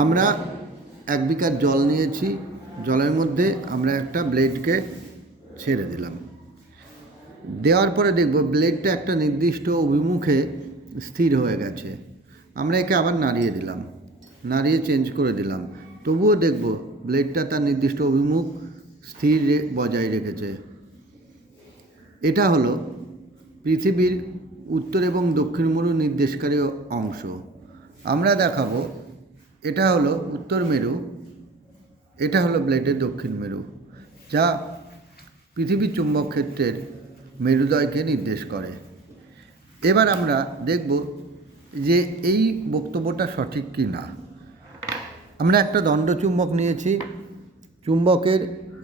আমরা 1 বিকার জল নিয়েছি, জলের মধ্যে আমরা একটা ব্লেডকে ছেড়ে দিলাম। দেওয়ার পরে দেখব ব্লেডটা একটা নির্দিষ্ট অভিমুখে স্থির হয়ে গেছে। আমরা একে আবার নাড়িয়ে দিলাম, নাড়িয়ে চেঞ্জ করে দিলাম, তবুও দেখব ব্লেডটা তার নির্দিষ্ট অভিমুখ স্থির বজায় রেখেছে। এটা হলো পৃথিবীর উত্তর এবং দক্ষিণ মেরু নির্দেশকারী অংশ। আমরা দেখাবো এটা হলো উত্তর মেরু, এটা হলো ব্লেডের দক্ষিণ মেরু, যা পৃথিবীর চুম্বক ক্ষেত্রের মেরুদয়কে নির্দেশ করে। এবার আমরা দেখব যে এই বক্তব্যটা সঠিক কি না। আমরা একটা দণ্ডচুম্বক নিয়েছি, চুম্বকের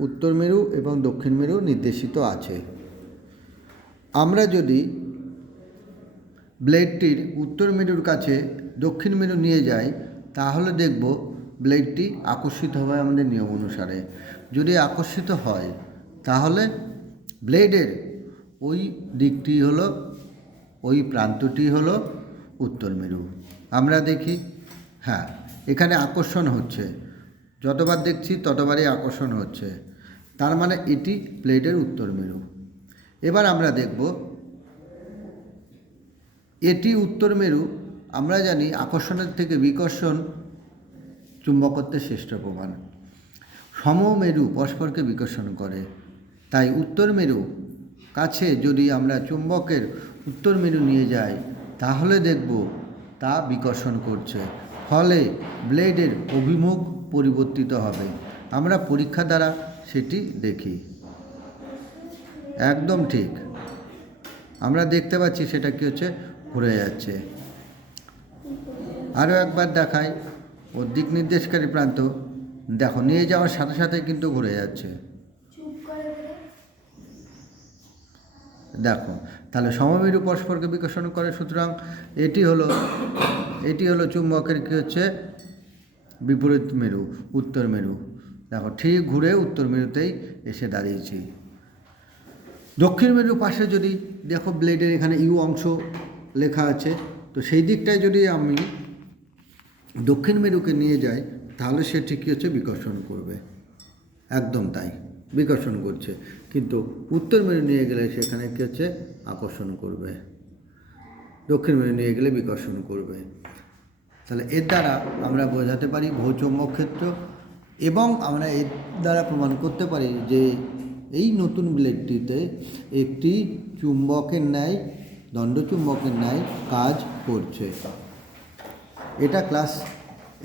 উত্তর মেরু এবং দক্ষিণ মেরু নির্দেশিত আছে। আমরা যদি ব্লেডটির উত্তর মেরুর কাছে দক্ষিণ মেরু নিয়ে যাই, তাহলে দেখব ব্লেডটি আকর্ষিত হবে আমাদের নিয়ম অনুসারে। যদি আকর্ষিত হয় তাহলে ব্লেডের ওই দিকটি হলো, ওই প্রান্তটি হলো উত্তর মেরু। আমরা দেখি, হ্যাঁ, এখানে আকর্ষণ হচ্ছে, যতবার দেখছি ততবারই আকর্ষণ হচ্ছে, তার মানে এটি ব্লেডের উত্তর মেরু। এবার আমরা দেখব এটি উত্তর মেরু। আমরা জানি আকর্ষণের থেকে বিকর্ষণ চুম্বকত্বের শ্রেষ্ঠ প্রমাণ। সমমেরু পরস্পরকে বিকর্ষণ করে, তাই উত্তর মেরু কাছে যদি আমরা চুম্বকের উত্তর মেরু নিয়ে যাই তাহলে দেখব তা বিকর্ষণ করছে, ফলে ব্লেডের অভিমুখ পরিবর্তিত হবে। আমরা পরীক্ষা দ্বারা সেটি দেখি। একদম ঠিক, আমরা দেখতে পাচ্ছি সেটা কী হচ্ছে, ঘুরে যাচ্ছে। আরও একবার দেখাই, ওর দিক নির্দেশকারী প্রান্ত দেখো, নিয়ে যাওয়ার সাথে সাথে কিন্তু ঘুরে যাচ্ছে। দেখো, তাহলে সমমেরু পরস্পরকে বিকর্ষণ করে, সুতরাং এটি হলো চুম্বকের কী হচ্ছে, বিপরীত মেরু, উত্তর মেরু। দেখো, ঠিক ঘুরে উত্তর মেরুতেই এসে দাঁড়িয়েছি। দক্ষিণ মেরু পাশে যদি দেখো ব্লেডের এখানে ইউ অংশ লেখা আছে, তো সেই দিকটায় যদি আমি দক্ষিণ মেরুকে নিয়ে যাই তাহলে সে ঠিক হচ্ছে বিকর্ষণ করবে। একদম তাই, বিকর্ষণ করছে, কিন্তু উত্তর মেরু নিয়ে গেলে সেখানে কী হচ্ছে, আকর্ষণ করবে। দক্ষিণ মেরু নিয়ে গেলে বিকর্ষণ করবে। তাহলে এর দ্বারা আমরা বোঝাতে পারি ভূচৌম্বক ক্ষেত্র, এবং আমরা এর দ্বারা প্রমাণ করতে পারি যে এই নতুন ব্লেডটিতে একটি চুম্বকের ন্যায়, দণ্ডচুম্বকের ন্যায় কাজ করছে। এটা ক্লাস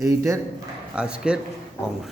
8-এর আজকের অংশ।